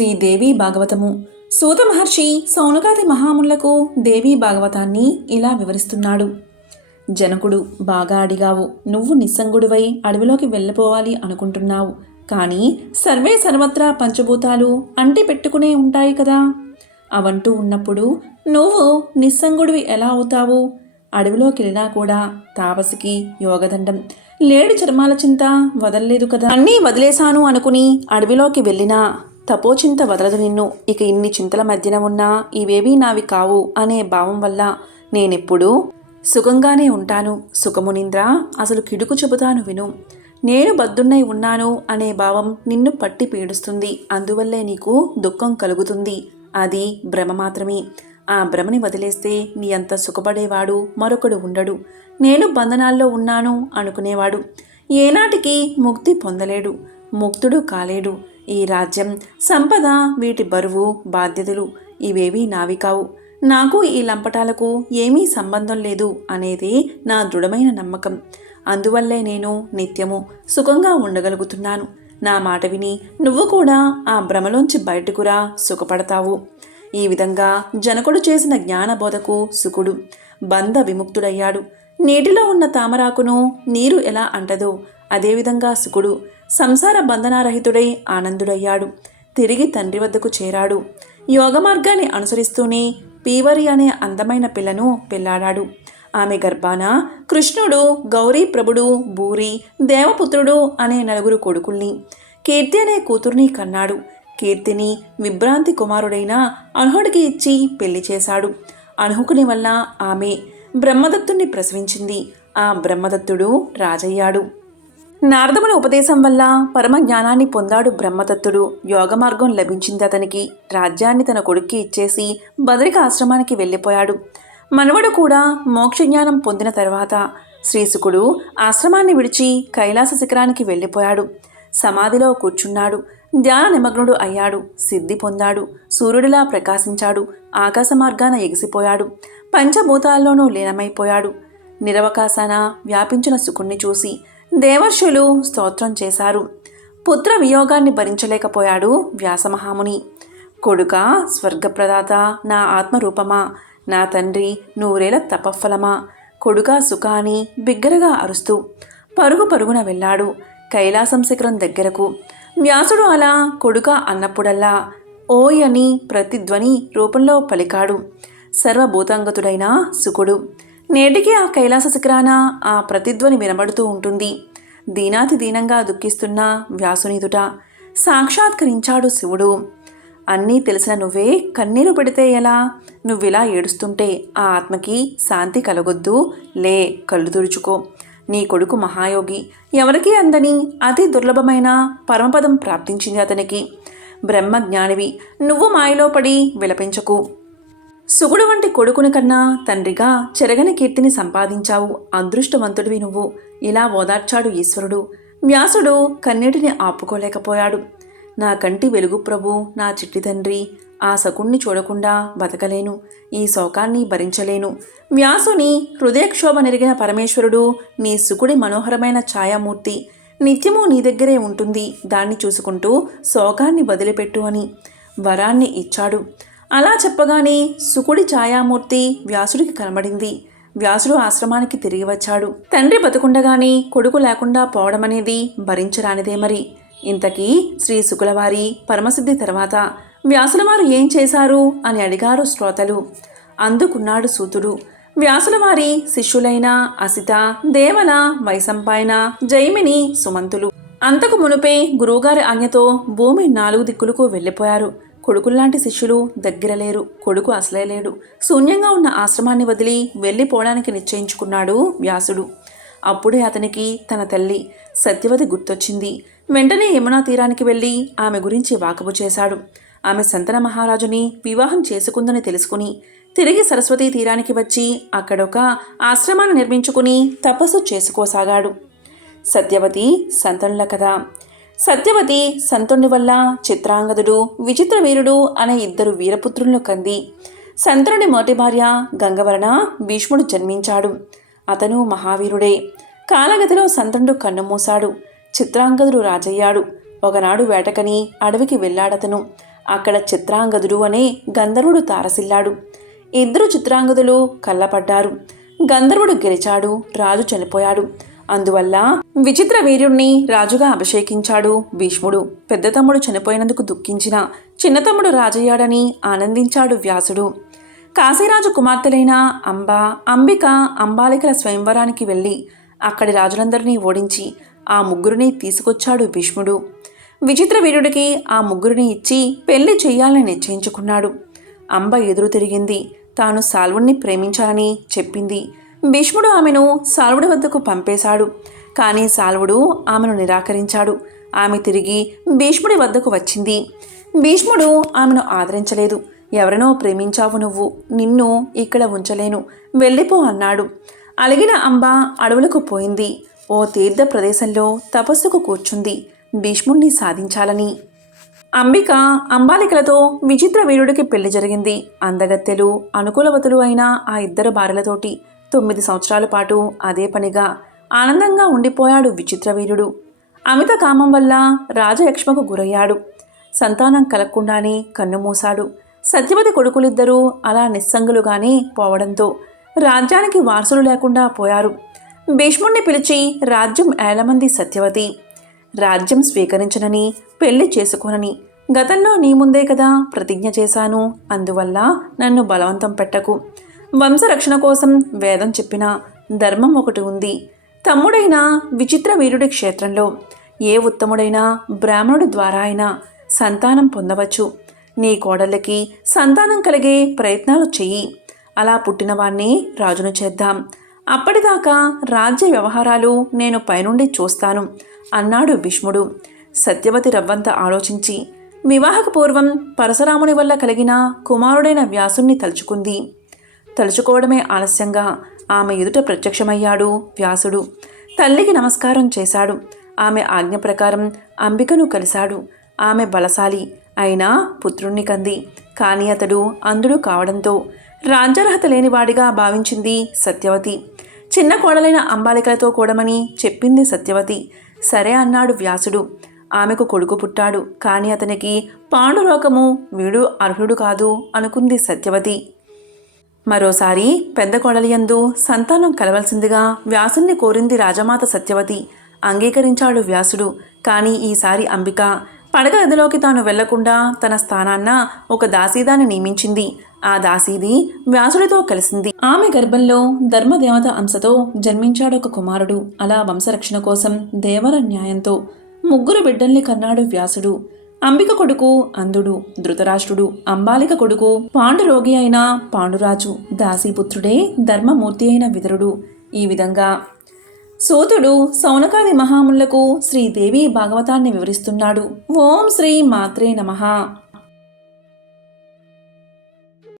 శ్రీదేవి భాగవతము. సూత మహర్షి సౌనకాది మహాములకు దేవీ భాగవతాన్ని ఇలా వివరిస్తున్నాడు. జనకుడు, బాగా అడిగావు. నువ్వు నిస్సంగుడివై అడవిలోకి వెళ్ళిపోవాలి అనుకుంటున్నావు. కానీ సర్వే సర్వత్రా పంచభూతాలు అంటి పెట్టుకునే ఉంటాయి కదా. అవంటూ ఉన్నప్పుడు నువ్వు నిస్సంగుడివి ఎలా అవుతావు? అడవిలోకి వెళ్ళినా కూడా తాపసికి యోగదండం, లేడి చర్మాల చింత వదలలేదు కదా. అన్నీ వదిలేశాను అనుకుని అడవిలోకి వెళ్ళినా తపోచింత వదలదు నిన్ను. ఇక ఇన్ని చింతల మధ్యన ఉన్నా ఇవేవీ నావి కావు అనే భావం వల్ల నేనెప్పుడూ సుఖంగానే ఉంటాను. సుఖమునింద్ర, అసలు కిడుకు చెబుతాను విను. నేను బద్దున్నై ఉన్నాను అనే భావం నిన్ను పట్టి పీడుస్తుంది. అందువల్లే నీకు దుఃఖం కలుగుతుంది. అది భ్రమ మాత్రమే. ఆ భ్రమని వదిలేస్తే నీ అంత సుఖపడేవాడు మరొకడు ఉండడు. నేను బంధనాల్లో ఉన్నాను అనుకునేవాడు ఏనాటికి ముక్తి పొందలేడు, ముక్తుడు కాలేడు. ఈ రాజ్యం, సంపద, వీటి బరువు, బాధ్యతలు ఇవేవీ నావి కావు. నాకు ఈ లంపటాలకు ఏమీ సంబంధం లేదు అనేది నా దృఢమైన నమ్మకం. అందువల్లే నేను నిత్యము సుఖంగా ఉండగలుగుతున్నాను. నా మాట విని నువ్వు కూడా ఆ భ్రమలోంచి బయటకురా, సుఖపడతావు. ఈ విధంగా జనకుడు చేసిన జ్ఞానబోధకు సుకుడు బంధ విముక్తుడయ్యాడు. నీటిలో ఉన్న తామరాకును నీరు ఎలా అంటదో అదేవిధంగా సుకుడు సంసార బంధనారహితుడై ఆనందుడయ్యాడు. తిరిగి తండ్రి వద్దకు చేరాడు. యోగ మార్గాన్ని అనుసరిస్తూనే పీవరి అనే అందమైన పిల్లను పెళ్లాడాడు. ఆమె గర్భాన కృష్ణుడు, గౌరీ ప్రభుడు, భూరి, దేవపుత్రుడు అనే నలుగురు కొడుకుల్ని, కీర్తి అనే కూతుర్ని కన్నాడు. కీర్తిని విభ్రాంతి కుమారుడైన అనుహుడికి ఇచ్చి పెళ్లి చేశాడు. అనుహుకుని వల్ల ఆమె బ్రహ్మదత్తుణ్ణి ప్రసవించింది. ఆ బ్రహ్మదత్తుడు రాజయ్యాడు. నారదముని ఉపదేశం వల్ల పరమ జ్ఞానాన్ని పొందాడు బ్రహ్మదత్తుడు. యోగ మార్గం లభించింది అతనికి. రాజ్యాన్ని తన కొడుక్కి ఇచ్చేసి బదరిక ఆశ్రమానికి వెళ్ళిపోయాడు. మనవడు కూడా మోక్ష జ్ఞానం పొందిన తర్వాత శ్రీశుకుడు ఆశ్రమాన్ని విడిచి కైలాస శిఖరానికి వెళ్ళిపోయాడు. సమాధిలో కూర్చున్నాడు. ధ్యాన నిమగ్నుడు అయ్యాడు. సిద్ధి పొందాడు. సూర్యుడిలా ప్రకాశించాడు. ఆకాశ మార్గాన ఎగిసిపోయాడు. పంచభూతాల్లోనూ లీనమైపోయాడు. నిరవకాశాన వ్యాపించిన సుకుణ్ణి చూసి దేవర్షులు స్తోత్రం చేశారు. పుత్ర వియోగాన్ని భరించలేకపోయాడు వ్యాసమహాముని. కొడుకా, స్వర్గప్రదాత, నా ఆత్మరూపమా, నా తండ్రి, నూరేల తపఫలమా, కొడుకా సుఖ అని బిగ్గరగా అరుస్తూ పరుగు పరుగున వెళ్ళాడు కైలాసం శిఖరం దగ్గరకు. వ్యాసుడు అలా కొడుకా అన్నప్పుడల్లా ఓయ్ అని ప్రతిధ్వని రూపంలో పలికాడు సర్వభూతాంగతుడైన సుకుడు. నేటికి ఆ కైలాస శిఖరాన ఆ ప్రతిధ్వని వినబడుతూ ఉంటుంది. దీనాతి దీనంగా దుఃఖిస్తున్న వ్యాసునిదుట సాక్షాత్కరించాడు శివుడు. అన్నీ తెలిసిన నువ్వే కన్నీరు పెడితే ఎలా? నువ్విలా ఏడుస్తుంటే ఆ ఆత్మకి శాంతి కలగొద్దు. లే, కళ్ళు తుడుచుకో. నీ కొడుకు మహాయోగి. ఎవరికీ అందని అతి దుర్లభమైన పరమపదం ప్రాప్తించింది అతనికి. బ్రహ్మజ్ఞానివి. నువ్వు మాయలో పడి విలపించకు. సుగుడు వంటి కొడుకుని కన్నా తండ్రిగా చెరగని కీర్తిని సంపాదించావు. అదృష్టవంతుడివి నువ్వు. ఇలా ఓదార్చాడు ఈశ్వరుడు. వ్యాసుడు కన్నీటిని ఆపుకోలేకపోయాడు. నా కంటి వెలుగు ప్రభు, నా చిట్టి తండ్రి, ఆ శకుణ్ణి చూడకుండా బతకలేను. ఈ శోకాన్ని భరించలేను. వ్యాసుని హృదయక్షోభ నెరిగిన పరమేశ్వరుడు నీ సుకుడి మనోహరమైన ఛాయామూర్తి నిత్యము నీ దగ్గరే ఉంటుంది. దాన్ని చూసుకుంటూ శోకాన్ని వదిలిపెట్టు అని వరాన్ని ఇచ్చాడు. అలా చెప్పగానే సుకుడి ఛాయామూర్తి వ్యాసుడికి కనబడింది. వ్యాసుడు ఆశ్రమానికి తిరిగి వచ్చాడు. తండ్రి బతుకుండగానే కొడుకు లేకుండా పోవడం అనేది భరించరానిదే మరి. ఇంతకీ శ్రీ శుకులవారి పరమసిద్ధి తర్వాత వ్యాసులవారు ఏం చేశారు అని అడిగారు శ్రోతలు. అందుకున్నాడు సూతుడు. వ్యాసులవారి శిష్యులైన అసిత, దేవల, వైశంపాయన, జైమిని, సుమంతులు అంతకు మునుపే గురువుగారి ఆజ్ఞతో భూమి 4 దిక్కులకు వెళ్ళిపోయారు. కొడుకుల్లాంటి శిష్యులు దగ్గర లేరు. కొడుకు అసలే లేడు. శూన్యంగా ఉన్న ఆశ్రమాన్ని వదిలి వెళ్ళిపోవడానికి నిశ్చయించుకున్నాడు వ్యాసుడు. అప్పుడే అతనికి తన తల్లి సత్యవతి గుర్తొచ్చింది. వెంటనే యమునా తీరానికి వెళ్ళి ఆమె గురించి వాకబు చేశాడు. ఆమె సంతన మహారాజుని వివాహం చేసుకుందని తెలుసుకుని తిరిగి సరస్వతీ తీరానికి వచ్చి అక్కడొక ఆశ్రమాన్ని నిర్మించుకుని తపస్సు చేసుకోసాగాడు. సత్యవతి సంతనుల కథ. సత్యవతి సంతుని వల్ల చిత్రాంగదుడు, విచిత్ర వీరుడు అనే 2 వీరపుత్రులను కంది. సంతనుడి మొదటి భార్య గంగవలన భీష్ముడు జన్మించాడు. అతను మహావీరుడే. కాలగతిలో సంతనుడు కన్నుమూశాడు. చిత్రాంగదుడు రాజయ్యాడు. ఒకనాడు వేటకని అడవికి వెళ్ళాడతను. అక్కడ చిత్రాంగదుడు అనే గంధర్వుడు తారసిల్లాడు. ఇద్దరు చిత్రాంగదులు కళ్ళపడ్డారు. గంధర్వుడు గెలిచాడు, రాజు చనిపోయాడు. అందువల్ల విచిత్ర వీర్యుణ్ణి రాజుగా అభిషేకించాడు భీష్ముడు. పెద్ద తమ్ముడు చనిపోయినందుకు దుఃఖించిన చిన్న తమ్ముడు రాజయ్యాడని ఆనందించాడు వ్యాసుడు. కాశీరాజు కుమార్తెలైన అంబ, అంబిక, అంబాలికల స్వయంవరానికి వెళ్ళి అక్కడి రాజులందరినీ ఓడించి ఆ ముగ్గురిని తీసుకొచ్చాడు భీష్ముడు. విచిత్ర వీరుడికి ఆ ముగ్గురిని ఇచ్చి పెళ్లి చెయ్యాలని నిశ్చయించుకున్నాడు. అంబ ఎదురు తిరిగింది. తాను సాల్వుణ్ణి ప్రేమించాలని చెప్పింది. భీష్ముడు ఆమెను సాల్వుడి వద్దకు పంపేశాడు. కానీ సాల్వుడు ఆమెను నిరాకరించాడు. ఆమె తిరిగి భీష్ముడి వద్దకు వచ్చింది. భీష్ముడు ఆమెను ఆదరించలేదు. ఎవరినో ప్రేమించావు నువ్వు, నిన్ను ఇక్కడ ఉంచలేను, వెళ్ళిపో అన్నాడు. అలిగిన అంబ అడవులకు పోయింది. ఓ తీర్థ ప్రదేశంలో తపస్సుకు కూర్చుంది భీష్ముణ్ణి సాధించాలని. అంబిక, అంబాలికలతో విచిత్ర వీరుడికి పెళ్లి జరిగింది. అందగత్తెలు, అనుకూలవతులు అయిన ఆ ఇద్దరు భార్యలతోటి 9 సంవత్సరాల పాటు అదే పనిగా ఆనందంగా ఉండిపోయాడు విచిత్ర వీరుడు. అమిత కామం వల్ల రాజయక్ష్మకు గురయ్యాడు. సంతానం కలగకుండానే కన్నుమూశాడు. సత్యవతి కొడుకులిద్దరూ అలా నిస్సంగులుగానే పోవడంతో రాజ్యానికి వారసులు లేకుండా పోయారు. భీష్ముణ్ణి పిలిచి రాజ్యం ఏలమంది సత్యవతి. రాజ్యం స్వీకరించనని, పెళ్లి చేసుకోనని గతంలో నీ ముందే కదా ప్రతిజ్ఞ చేశాను. అందువల్ల నన్ను బలవంతం పెట్టకు. వంశరక్షణ కోసం వేదం చెప్పిన ధర్మం ఒకటి ఉంది. తమ్ముడైన విచిత్ర వీరుడి క్షేత్రంలో ఏ ఉత్తముడైనా బ్రాహ్మణుడి ద్వారా అయినా సంతానం పొందవచ్చు. నీ కోడళ్ళకి సంతానం కలిగే ప్రయత్నాలు చెయ్యి. అలా పుట్టినవాణ్ణి రాజును చేద్దాం. అప్పటిదాకా రాజ్య వ్యవహారాలు నేను పైనుండి చూస్తాను అన్నాడు భీష్ముడు. సత్యవతి రవ్వంత ఆలోచించి వివాహక పూర్వం పరశురాముని వల్ల కలిగిన కుమారుడైన వ్యాసుణ్ణి తలుచుకుంది. తలుచుకోవడమే ఆలస్యంగా ఆమె ఎదుట ప్రత్యక్షమయ్యాడు వ్యాసుడు. తల్లికి నమస్కారం చేశాడు. ఆమె ఆజ్ఞ ప్రకారం అంబికను కలిశాడు. ఆమె బలశాలి అయినా పుత్రుణ్ణి కంది. కానీ అతడు అంధుడు కావడంతో రాజ్యార్హత లేనివాడిగా భావించింది సత్యవతి. చిన్న కోడలైన అంబాలికలతో కూడమని చెప్పింది సత్యవతి. సరే అన్నాడు వ్యాసుడు. ఆమెకు కొడుకు పుట్టాడు. కానీ అతనికి పాండులోకము, వీడు అర్హుడు కాదు అనుకుంది సత్యవతి. మరోసారి పెద్ద కోడలియందు సంతానం కలవలసిందిగా వ్యాసుని కోరింది రాజమాత సత్యవతి. అంగీకరించాడు వ్యాసుడు. కానీ ఈసారి అంబిక పడక గదిలోకి తాను వెళ్లకుండా తన స్థానాన్న ఒక దాసీదాన్ని నియమించింది. ఆ దాసీది వ్యాసుడితో కలిసింది. ఆమె గర్భంలో ధర్మదేవత అంశతో జన్మించాడొక కుమారుడు. అలా వంశరక్షణ కోసం దేవర న్యాయంతో 3 బిడ్డల్ని కన్నాడు వ్యాసుడు. అంబిక కొడుకు అంధుడు ధృతరాష్ట్రుడు, అంబాలిక కొడుకు పాండురోగి అయిన పాండురాజు, దాసీపుత్రుడే ధర్మమూర్తి అయిన విదురుడు. ఈ విధంగా సూతుడు సౌనకాది మహాములకు శ్రీదేవి భాగవతాన్ని వివరిస్తున్నాడు. ఓం శ్రీ మాత్రే నమః.